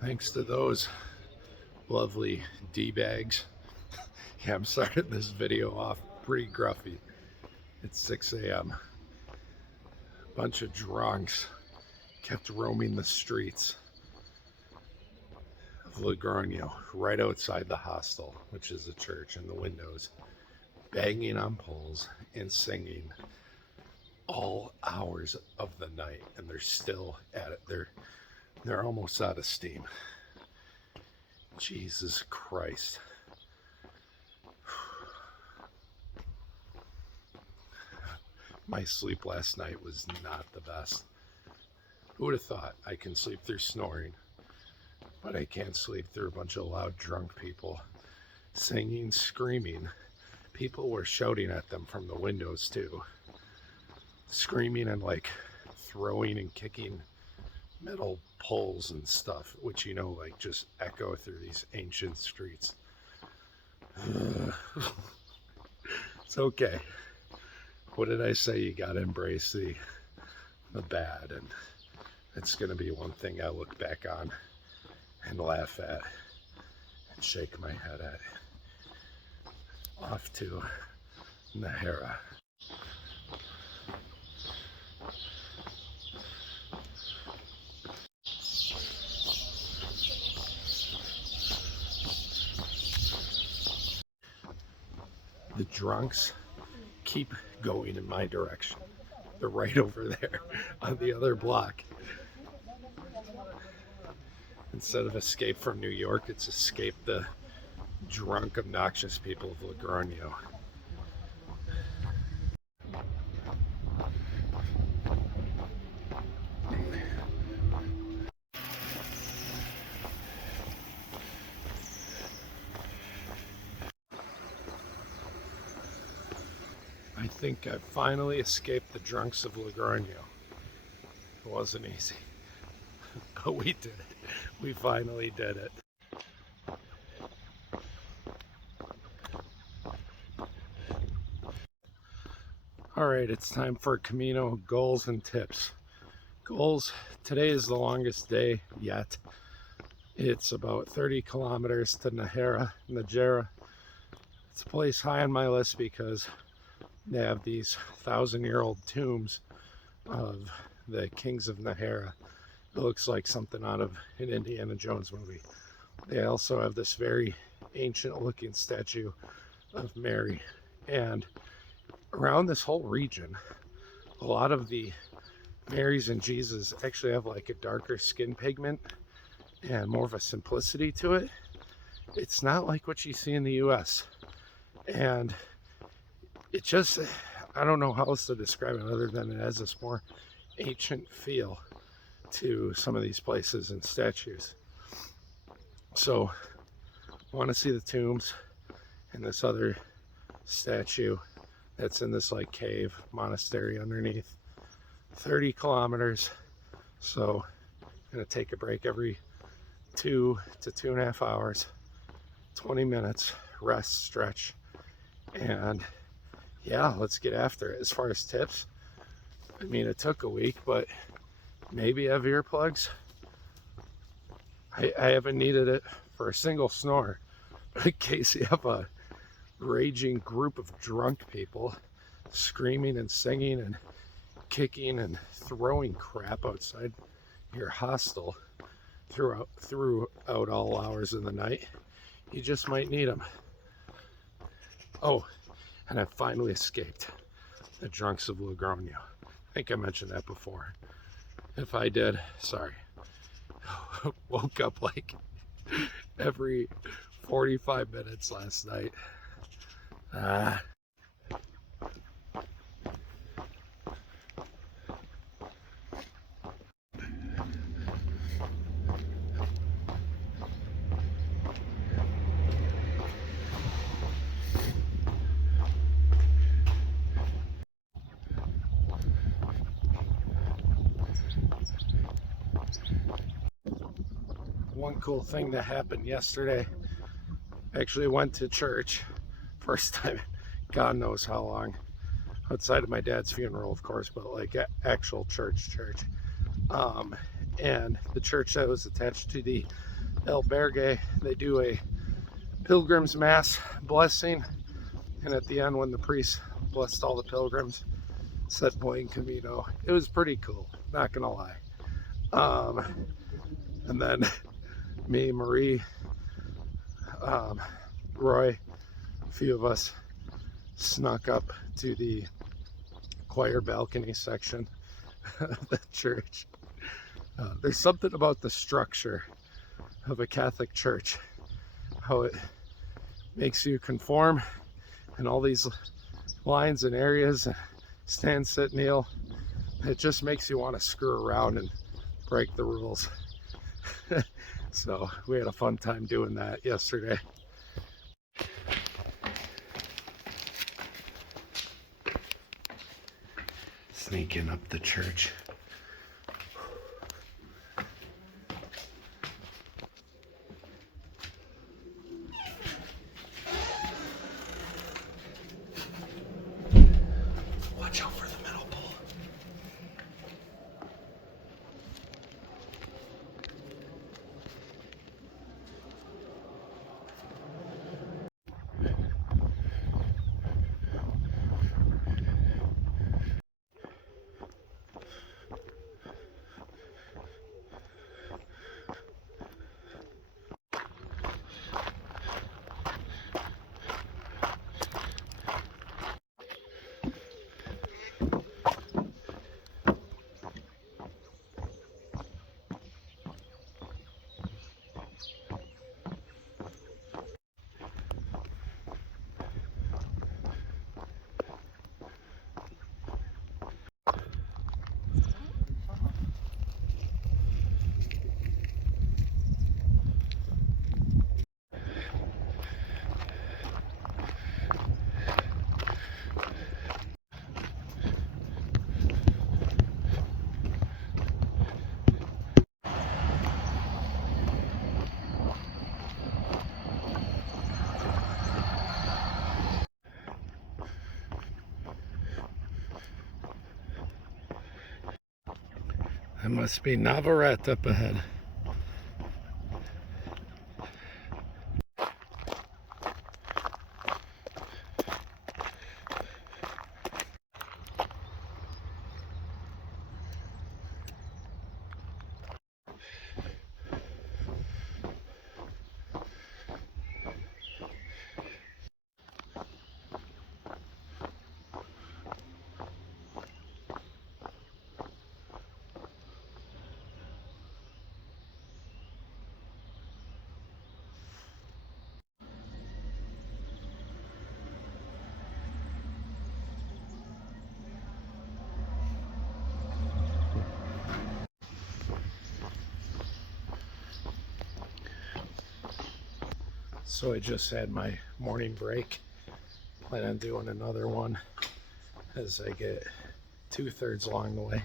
Thanks to those lovely D-bags. Yeah, I'm starting this video off pretty gruffy. It's 6 a.m. A bunch of drunks kept roaming the streets of Logroño, right outside the hostel, which is a church, in the windows, banging on poles and singing all hours of the night, and they're still at it. They're almost out of steam. Jesus Christ. My sleep last night was not the best. Who would have thought I can sleep through snoring, but I can't sleep through a bunch of loud drunk people singing, screaming. People were shouting at them from the windows too, screaming and like throwing and kicking metal poles and stuff, which, you know, like just echo through these ancient streets. It's okay. What did I say? You gotta embrace the bad, and it's gonna be one thing I look back on and laugh at and shake my head at. Off to Nájera. The drunks keep going in my direction. They're right over there on the other block. Instead of escape from New York, it's escape the drunk, obnoxious people of Logroño. I think I finally escaped the drunks of Logroño. It wasn't easy, but we did it. We finally did it. All right, it's time for Camino goals and tips. Goals, today is the longest day yet. It's about 30 kilometers to Nájera. It's a place high on my list because they have these 1,000-year-old tombs of the kings of Nájera. It looks like something out of an Indiana Jones movie. They also have this very ancient looking statue of Mary. And around this whole region, a lot of the Marys and Jesus actually have like a darker skin pigment and more of a simplicity to it. It's not like what you see in the US. And it just, I don't know how else to describe it other than it has this more ancient feel to some of these places and statues. So I want to see the tombs and this other statue that's in this like cave monastery underneath. 30 kilometers. So I'm gonna take a break every 2 to 2.5 hours, 20 minutes, rest, stretch, and yeah, let's get after it. As far as tips, I mean, it took a week, but maybe have earplugs. I haven't needed it for a single snore, but in case you have a raging group of drunk people screaming and singing and kicking and throwing crap outside your hostel throughout all hours of the night, you just might need them. Oh, and I finally escaped the drunks of Logroño. I think I mentioned that before. If I did, sorry. Woke up like every 45 minutes last night. One cool thing that happened yesterday, I actually went to church, first time, God knows how long, outside of my dad's funeral, of course, but like actual church. And the church that was attached to the albergue, they do a pilgrim's mass blessing, and at the end when the priest blessed all the pilgrims, said buen camino. It was pretty cool, not gonna lie. And then me, Marie, Roy, a few of us snuck up to the choir balcony section of the church. There's something about the structure of a Catholic church, how it makes you conform, and all these lines and areas, stand, sit, kneel. It just makes you want to screw around and break the rules. So we had a fun time doing that yesterday. Sneaking up the church. Watch out for the metal pole. That must be Nájera up ahead. So I just had my morning break. Plan on doing another one as I get 2/3 along the way.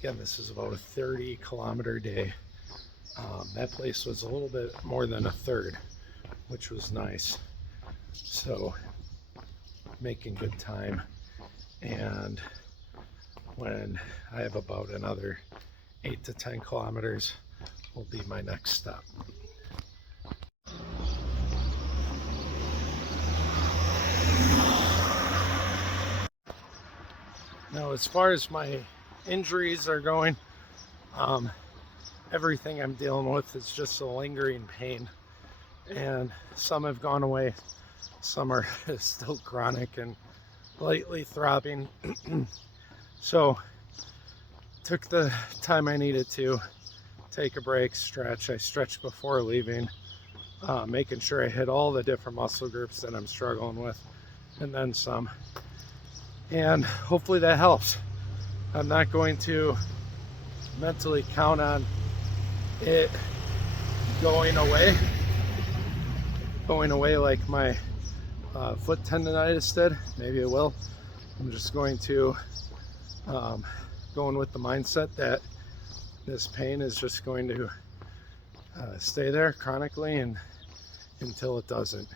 Again, this is about a 30-kilometer day. That place was a little bit more than a third, which was nice. So making good time. And when I have about another 8 to 10 kilometers will be my next stop. Now, as far as my injuries are going, everything I'm dealing with is just a lingering pain, and some have gone away, some are still chronic and lightly throbbing. So took the time I needed to take a break, stretch. I stretched before leaving, making sure I hit all the different muscle groups that I'm struggling with, and then some. And hopefully that helps. I'm not going to mentally count on it going away like my foot tendonitis did. Maybe it will. I'm just going to go in with the mindset that this pain is just going to stay there chronically and until it doesn't,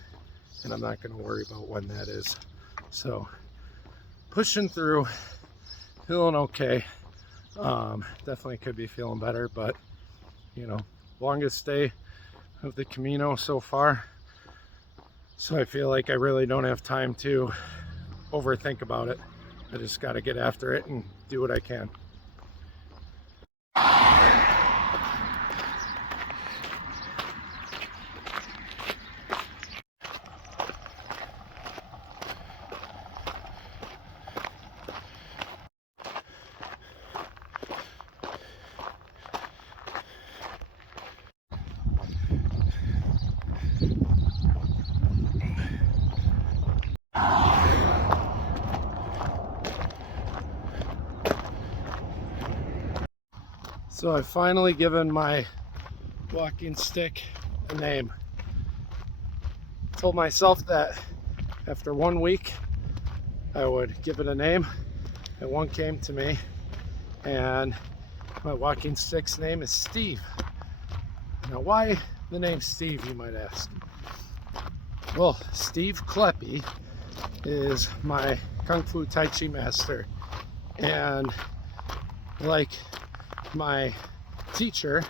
and I'm not going to worry about when that is. So pushing through, feeling okay. Definitely could be feeling better, but you know, longest day of the Camino so far. So I feel like I really don't have time to overthink about it. I just got to get after it and do what I can. So I've finally given my walking stick a name. I told myself that after 1 week I would give it a name, and one came to me, and my walking stick's name is Steve. Now why the name Steve, you might ask? Well, Steve Kleppy is my Kung Fu Tai Chi master, and like my teacher,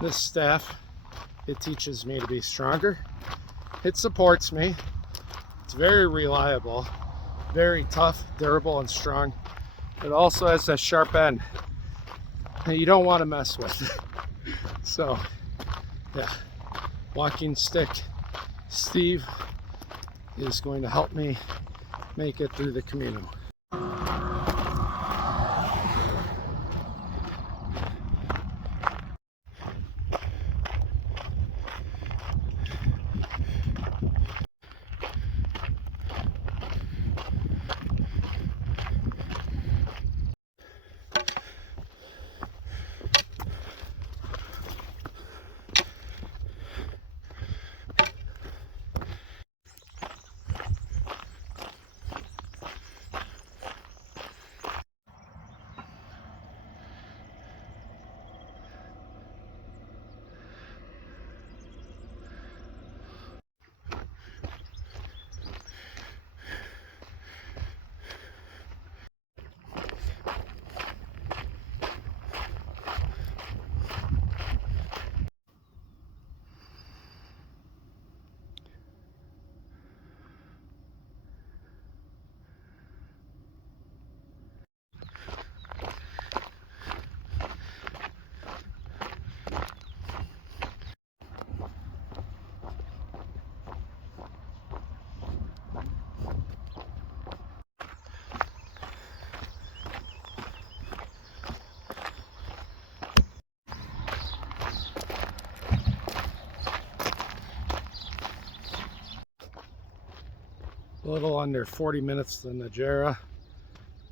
this staff, it teaches me to be stronger. It supports me. It's very reliable, very tough, durable, and strong. It also has a sharp end that you don't want to mess with. So, yeah, walking stick Steve is going to help me make it through the Camino. A little under 40 minutes to Nájera,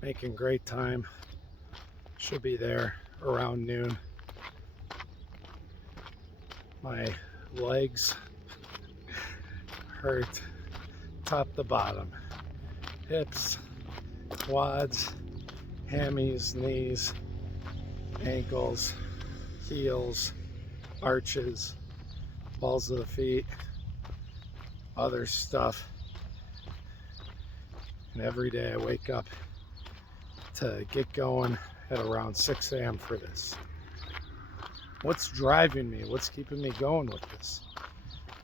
making great time. Should be there around noon. My legs hurt top to bottom. Hips, quads, hammies, knees, ankles, heels, arches, balls of the feet, other stuff. And every day I wake up to get going at around 6 a.m. for this. What's driving me? What's keeping me going with this?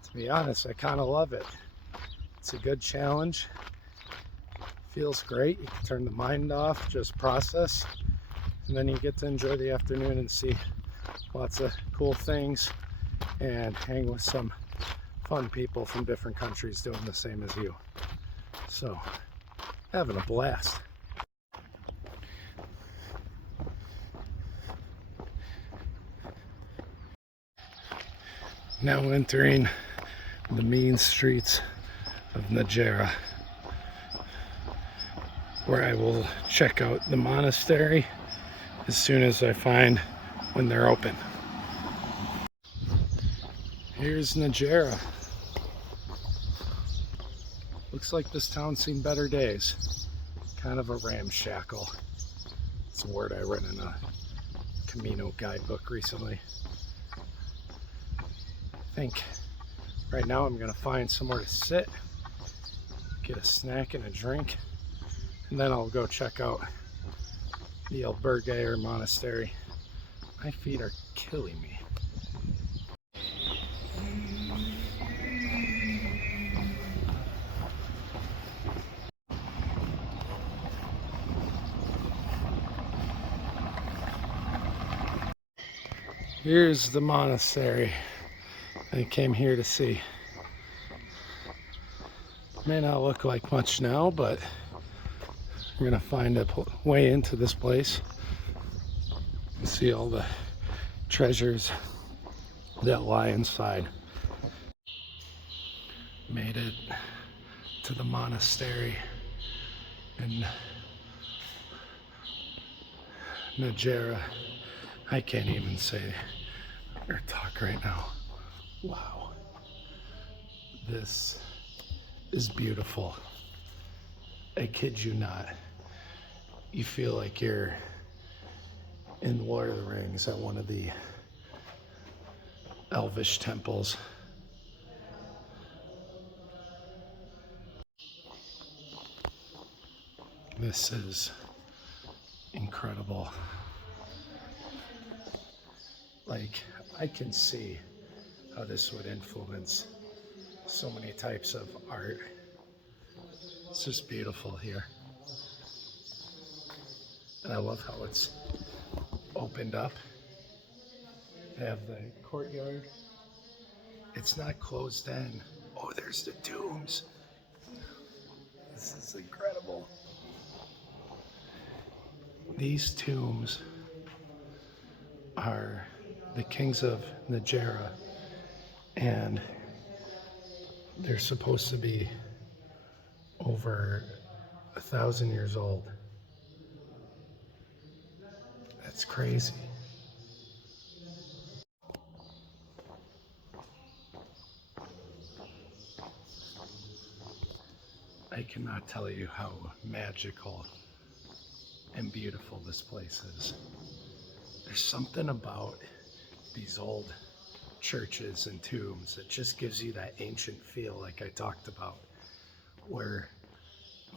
To be honest, I kind of love it. It's a good challenge. Feels great. You can turn the mind off, just process, and then you get to enjoy the afternoon and see lots of cool things and hang with some fun people from different countries doing the same as you. So, having a blast. Now entering the mean streets of Nájera, where I will check out the monastery as soon as I find when they're open. Here's Nájera. Looks like this town's seen better days. Kind of a ramshackle. It's a word I read in a Camino guidebook recently. I think right now I'm gonna find somewhere to sit, get a snack and a drink, and then I'll go check out the albergue or monastery. My feet are killing me. Here's the monastery I came here to see. May not look like much now, but we're gonna find a way into this place and see all the treasures that lie inside. Made it to the monastery in Nájera. I can't even say or talk right now. Wow. This is beautiful. I kid you not. You feel like you're in Lord of the Rings at one of the elvish temples. This is incredible. Like, I can see how this would influence so many types of art. It's just beautiful here. And I love how it's opened up. They have the courtyard. It's not closed in. Oh, there's the tombs. This is incredible. These tombs are the kings of Nájera, and they're supposed to be over 1,000 years old. That's crazy. I cannot tell you how magical and beautiful this place is. There's something about these old churches and tombs that just gives you that ancient feel like I talked about, where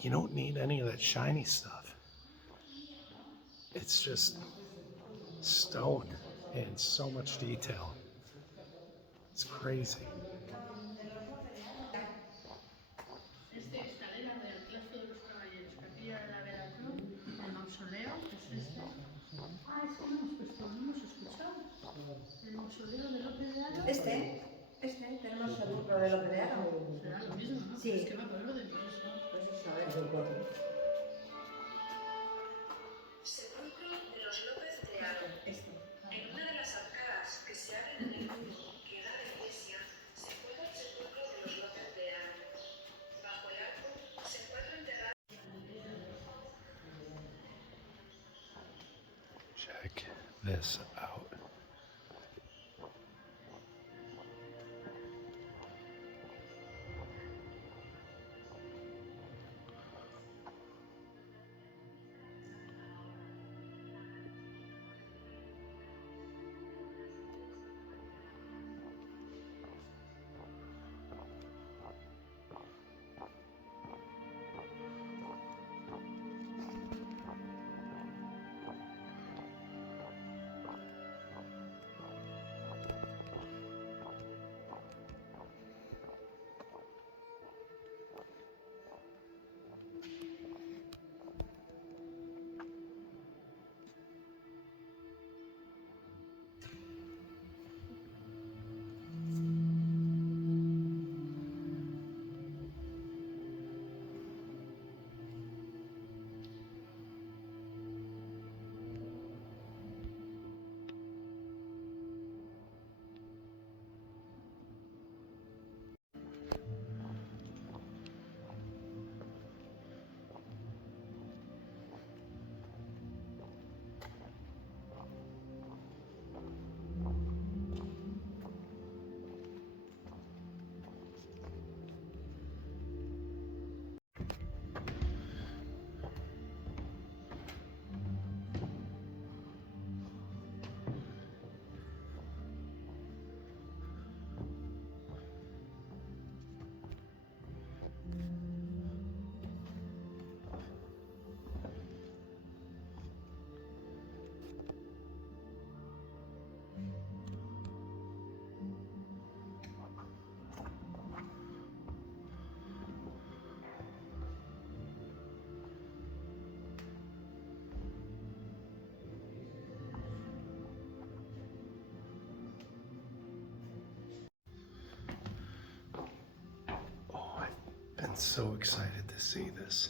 you don't need any of that shiny stuff. It's just stone and so much detail. It's crazy. Este, escalera real, claustro de los caballeros, capilla de la Veracruz, el mausoleo, que es este. Ah, es que no hemos puesto, no hemos escuchado. El mausoleo de Lope de Aro. Tenemos el libro de Lope de Aro. Será lo mismo, ¿no? Sí. Es que va por orden, por eso. Pues eso, a ver. Sepulcro de los López de Aro. En una de las arcadas que se abren en el muro que da a la iglesia se encuentra el sepulcro de los López de Aro. Bajo el arco se encuentra enterrado. Check this out. So excited to see this.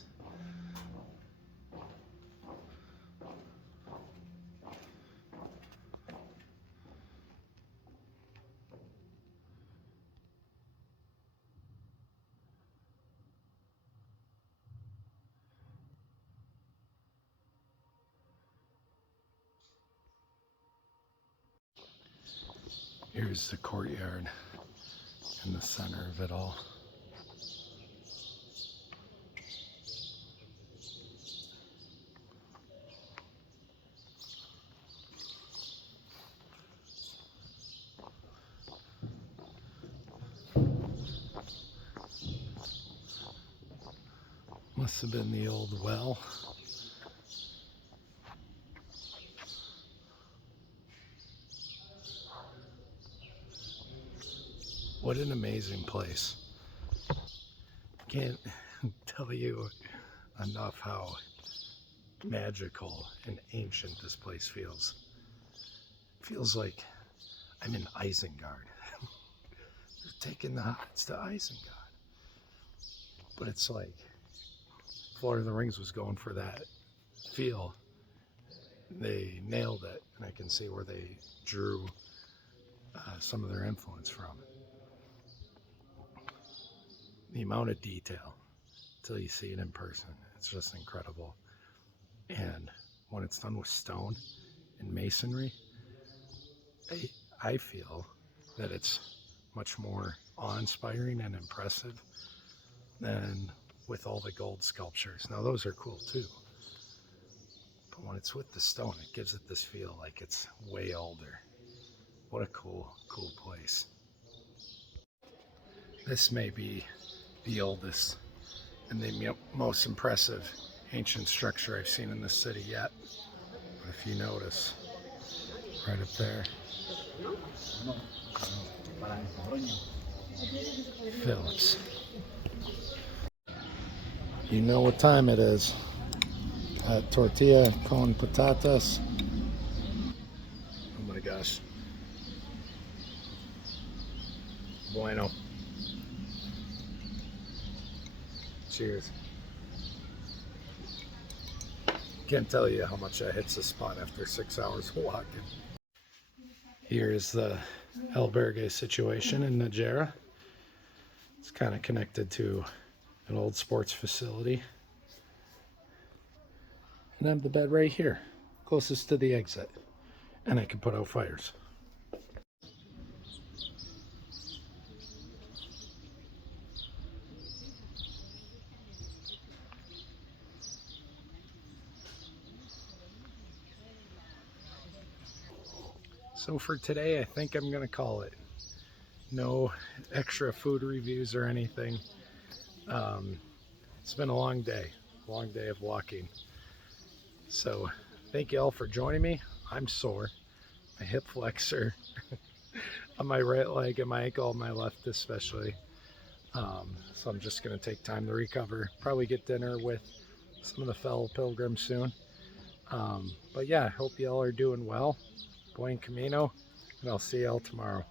Here's the courtyard in the center of it all. Must have been the old well. What an amazing place. Can't tell you enough how magical and ancient this place feels. Feels like I'm in Isengard. They're taking the hobbits to Isengard. But it's like Lord of the Rings was going for that feel. They nailed it, and I can see where they drew some of their influence from. The amount of detail till you see it in person, it's just incredible. And when it's done with stone and masonry, I feel that it's much more awe-inspiring and impressive than with all the gold sculptures. Now those are cool too, but when it's with the stone, it gives it this feel like it's way older. What a cool place. This may be the oldest and the most impressive ancient structure I've seen in this city yet. But if you notice, right up there, Phillips. You know what time it is. Tortilla con patatas. Oh my gosh. Bueno. Cheers. Can't tell you how much that hits the spot after 6 hours of walking. Here's the albergue situation in Nájera. It's kind of connected to an old sports facility. And I have the bed right here, closest to the exit. And I can put out fires. So for today, I think I'm gonna call it. No extra food reviews or anything. It's been a long day of walking. So thank you all for joining me. I'm sore. My hip flexor on my right leg and my ankle on my left especially. So I'm just gonna take time to recover. Probably get dinner with some of the fellow pilgrims soon. But yeah, I hope you all are doing well. Buen camino, and I'll see y'all tomorrow.